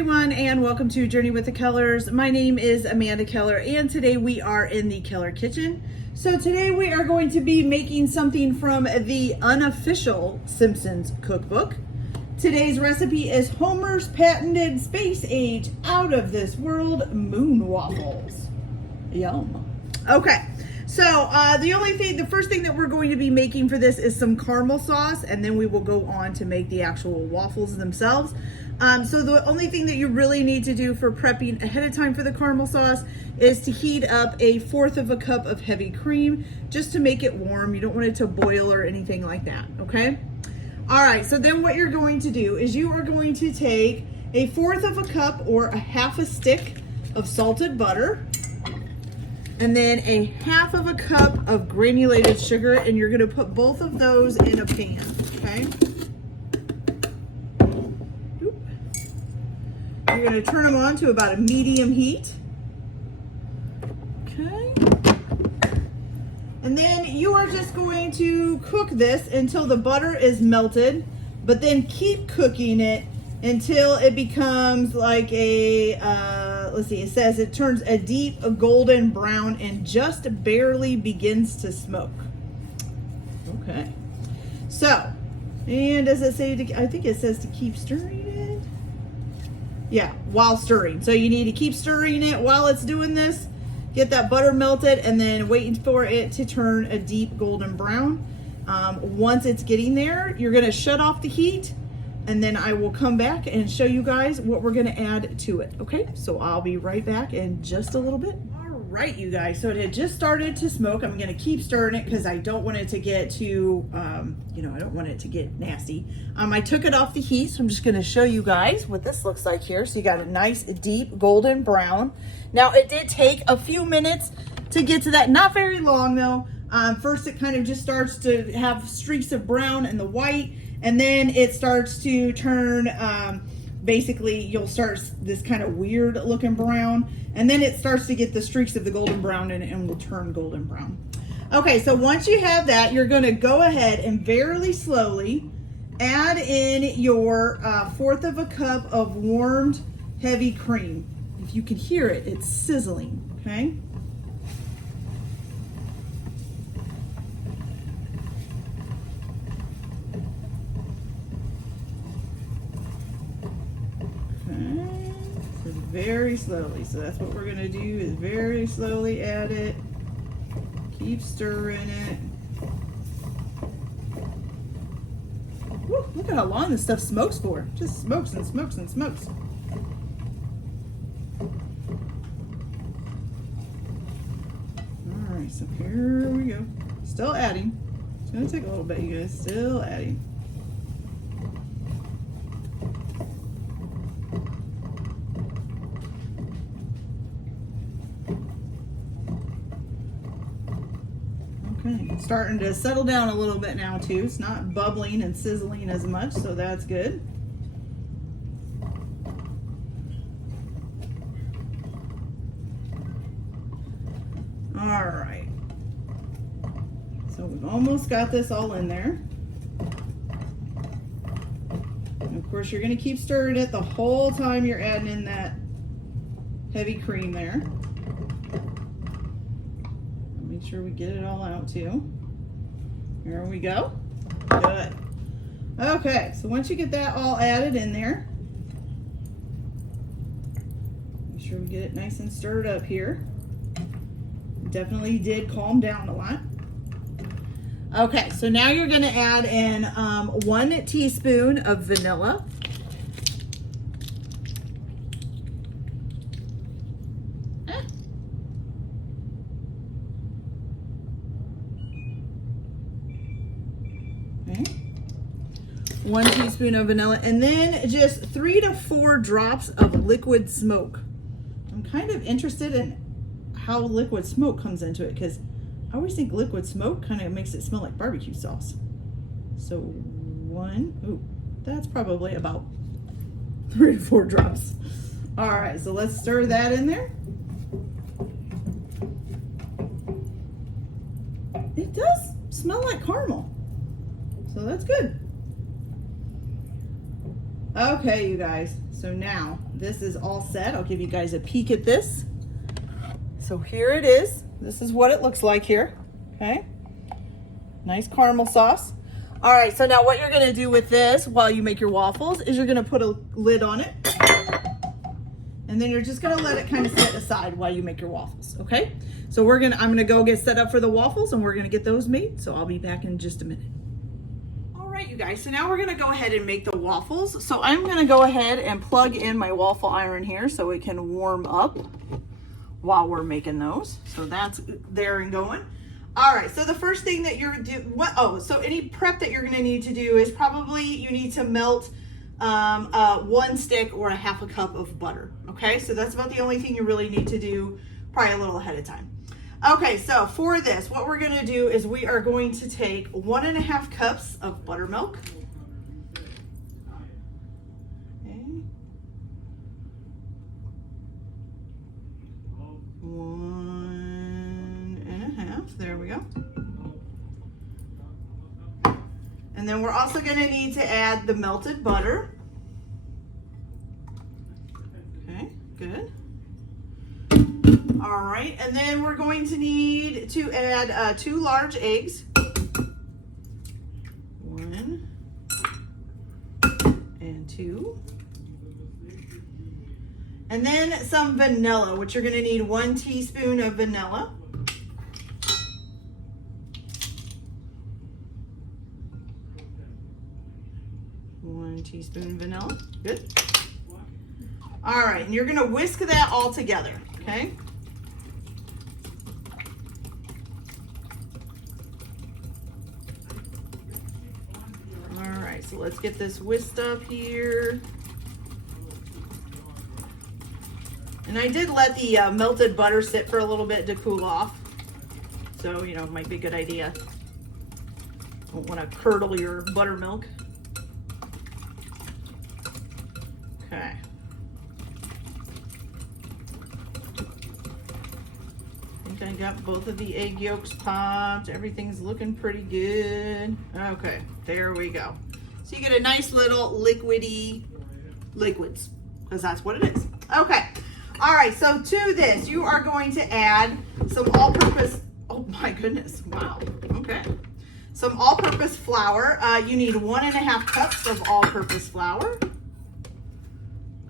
everyone, and welcome to Journey with the Kellers. My name is Amanda Keller, and today we are in the Keller kitchen. So today we are going to be making something from the unofficial Simpsons cookbook. Today's recipe is Homer's patented space-age, out-of-this-world Moon Waffles. Yum. Okay, so the first thing that we're going to be making for this is some caramel sauce, and then we will go on to make the actual waffles themselves. So the only thing that you really need to do for prepping ahead of time for the caramel sauce is to heat up 1/4 cup of heavy cream just to make it warm. You don't want it to boil or anything like that, okay? All right, so then what you're going to do is you are going to take 1/4 cup or 1/2 stick of salted butter, and then 1/2 cup of granulated sugar, and you're gonna put both of those in a pan, okay? You're going to turn them on to about a medium heat. Okay. And then you are just going to cook this until the butter is melted, but then keep cooking it until it becomes like it says it turns a deep golden brown and just barely begins to smoke. Okay. So, and does it say, I think it says to keep stirring it. Yeah, while stirring. So you need to keep stirring it while it's doing this. Get that butter melted and then waiting for it to turn a deep golden brown. Once it's getting there, you're gonna shut off the heat, and then I will come back and show you guys what we're gonna add to it, okay? So I'll be right back in just a little bit. All right, you guys, so it had just started to smoke. I'm gonna keep stirring it because I don't want it to get too, I don't want it to get nasty. I took it off the heat, so I'm just gonna show you guys what this looks like here. So you got a nice deep golden brown. Now it did take a few minutes to get to that, not very long though. First it kind of just starts to have streaks of brown and the white, and then it starts to turn, basically you'll start this kind of weird looking brown, and then it starts to get the streaks of the golden brown in it and will turn golden brown. Okay, so once you have that, you're gonna go ahead and very slowly add in your 1/4 cup of warmed heavy cream. If you can hear it, it's sizzling, okay? So very slowly. So that's what we're gonna do, is very slowly add it. Keep stirring it. Woo, look at how long this stuff smokes for. Just smokes and smokes and smokes. All right, so here we go. Still adding. It's gonna take a little bit, you guys. Still adding. Okay, it's starting to settle down a little bit now too. It's not bubbling and sizzling as much, so that's good. All right. So we've almost got this all in there. And of course, you're going to keep stirring it the whole time you're adding in that heavy cream there. Make sure we get it all out too. Here we go. Good. Okay, so once you get that all added in there, make sure we get it nice and stirred up here. Definitely did calm down a lot. Okay, so now you're going to add in 1 teaspoon of vanilla. Okay. 1 teaspoon of vanilla, and then just 3 to 4 drops of liquid smoke. I'm kind of interested in how liquid smoke comes into it, because I always think liquid smoke kind of makes it smell like barbecue sauce. So 1, ooh, that's probably about 3 to 4 drops. All right, so let's stir that in there. It does smell like caramel, so that's good. Okay, you guys, so now this is all set. I'll give you guys a peek at this. So here it is. This is what it looks like here, okay? Nice caramel sauce. All right, so now what you're gonna do with this while you make your waffles is you're gonna put a lid on it. And then you're just gonna let it kind of set aside while you make your waffles, okay? So I'm gonna go get set up for the waffles and we're gonna get those made. So I'll be back in just a minute. All right, you guys, so now we're gonna go ahead and make the waffles. So I'm gonna go ahead and plug in my waffle iron here so it can warm up while we're making those. So that's there and going. All right, so the first thing that so any prep that you're gonna need to do is probably you need to melt 1 stick or a half a cup of butter. Okay, so that's about the only thing you really need to do, probably a little ahead of time. Okay, so for this, what we're gonna do is we are going to take 1.5 cups of buttermilk. Okay. 1.5, there we go. And then we're also gonna need to add the melted butter. Okay, good. All right, and then we're going to need to add 2 large eggs. 1 and 2. And then some vanilla, which you're gonna need 1 teaspoon of vanilla. Teaspoon vanilla, good. All right, and you're gonna whisk that all together, okay? All right, so let's get this whisked up here. And I did let the melted butter sit for a little bit to cool off. So, you know, it might be a good idea. Don't wanna curdle your buttermilk. Okay. I think I got both of the egg yolks popped. Everything's looking pretty good. Okay, there we go. So you get a nice little liquidy liquids, because that's what it is. Okay. All right, so to this, you are going to add some all-purpose, oh my goodness, wow, okay. Some all-purpose flour. You need 1.5 cups of all-purpose flour.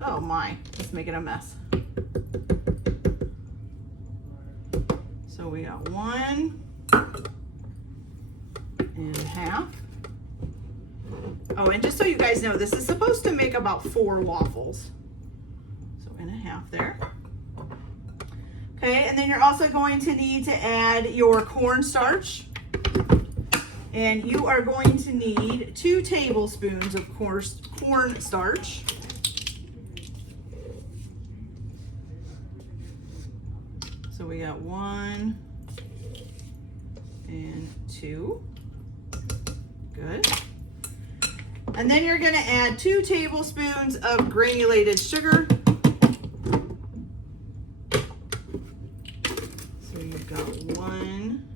Oh my, it's making a mess. So we got 1.5. Oh, and just so you guys know, this is supposed to make about 4 waffles. So 1.5 there. Okay, and then you're also going to need to add your cornstarch. And you are going to need 2 tablespoons of cornstarch. So we got 1 and 2. Good. And then you're going to add 2 tablespoons of granulated sugar. So you've got 1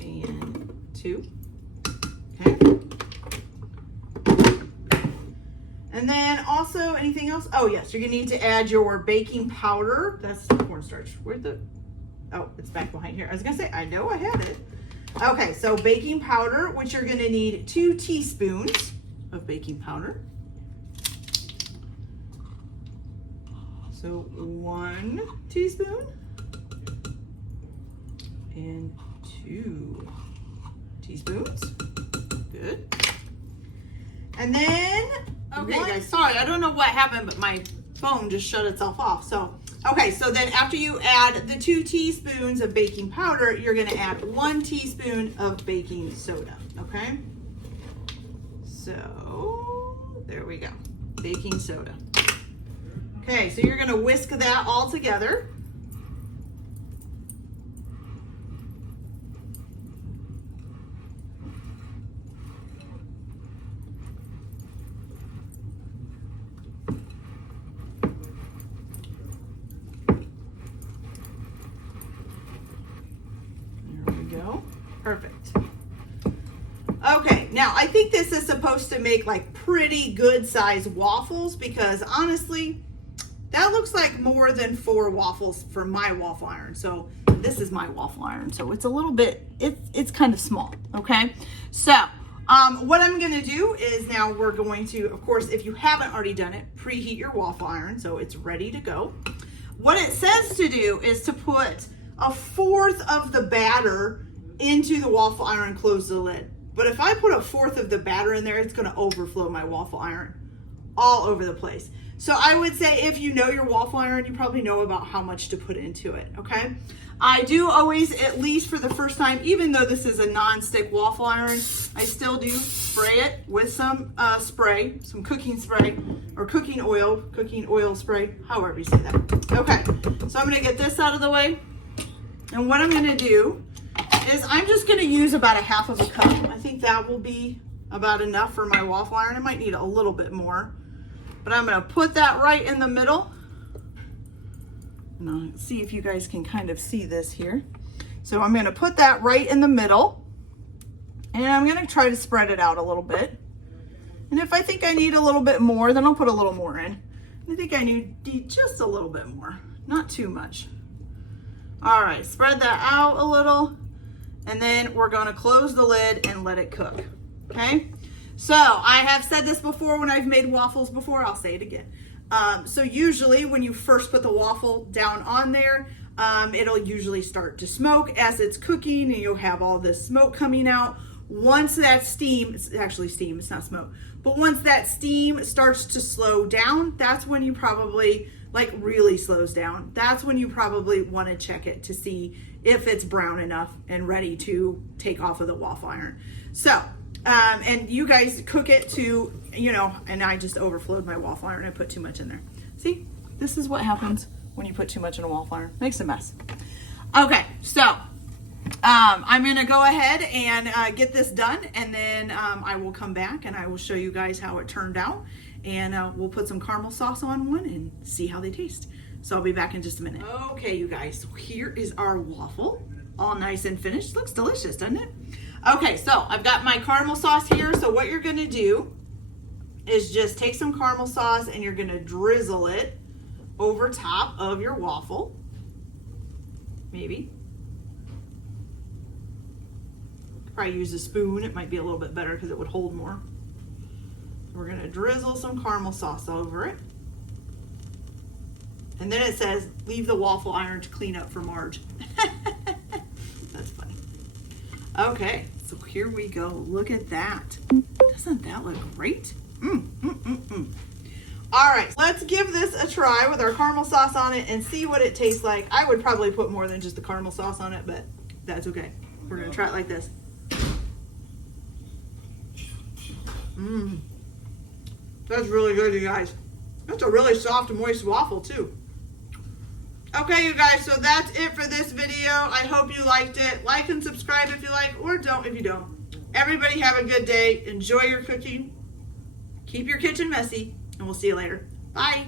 and 2. Okay. And then also, anything else? Oh yes, you're gonna need to add your baking powder. That's the cornstarch. Oh, it's back behind here. I was gonna say, I know I had it. Okay, so baking powder, which you're gonna need 2 teaspoons of baking powder. So 1 teaspoon and 2 teaspoons. Good. And then, okay guys, sorry, I don't know what happened, but my phone just shut itself off. So, okay, so then after you add the 2 teaspoons of baking powder, you're gonna add 1 teaspoon of baking soda, okay? So, there we go, baking soda. Okay, so you're gonna whisk that all together. Perfect. Okay, now I think this is supposed to make like pretty good size waffles, because honestly, that looks like more than 4 waffles for my waffle iron. So this is my waffle iron. So it's a little bit, it's kind of small, okay? So what I'm gonna do is now we're going to, of course, if you haven't already done it, preheat your waffle iron so it's ready to go. What it says to do is to put 1/4 of the batter into the waffle iron and close the lid. But if I put 1/4 of the batter in there, it's gonna overflow my waffle iron all over the place. So I would say if you know your waffle iron, you probably know about how much to put into it, okay? I do always, at least for the first time, even though this is a non-stick waffle iron, I still do spray it with some spray, some cooking spray, or cooking oil spray, however you say that. Okay, so I'm gonna get this out of the way. And what I'm gonna do is I'm just gonna use about 1/2 cup. I think that will be about enough for my waffle iron. I might need a little bit more, but I'm gonna put that right in the middle. And I'll see if you guys can kind of see this here. So I'm gonna put that right in the middle, and I'm gonna try to spread it out a little bit. And if I think I need a little bit more, then I'll put a little more in. I think I need just a little bit more, not too much. All right, spread that out a little, and then we're gonna close the lid and let it cook, okay? So I have said this before when I've made waffles before, I'll say it again. So usually when you first put the waffle down on there, it'll usually start to smoke as it's cooking, and you'll have all this smoke coming out. Once that steam, it's actually steam, it's not smoke, but once that steam starts to slow down, that's when you probably, like really slows down, that's when you probably want to check it to see if it's brown enough and ready to take off of the waffle iron. So, and you guys cook it to, you know, and I just overflowed my waffle iron. I put too much in there. See, this is what happens when you put too much in a waffle iron. Makes a mess. Okay, so I'm gonna go ahead and get this done, and then I will come back and I will show you guys how it turned out, and we'll put some caramel sauce on one and see how they taste. So I'll be back in just a minute. Okay, you guys, so here is our waffle, all nice and finished. Looks delicious, doesn't it? Okay, so I've got my caramel sauce here. So what you're gonna do is just take some caramel sauce and you're gonna drizzle it over top of your waffle. Maybe. Probably use a spoon. It might be a little bit better because it would hold more. So we're gonna drizzle some caramel sauce over it. And then it says, leave the waffle iron to clean up for Marge. That's funny. Okay, so here we go. Look at that. Doesn't that look great? All right, let's give this a try with our caramel sauce on it and see what it tastes like. I would probably put more than just the caramel sauce on it, but that's okay. We're gonna try it like this. That's really good, you guys. That's a really soft, moist waffle too. Okay, you guys, so that's it for this video. I hope you liked it. Like and subscribe if you like, or don't if you don't. Everybody have a good day. Enjoy your cooking. Keep your kitchen messy, and we'll see you later. Bye.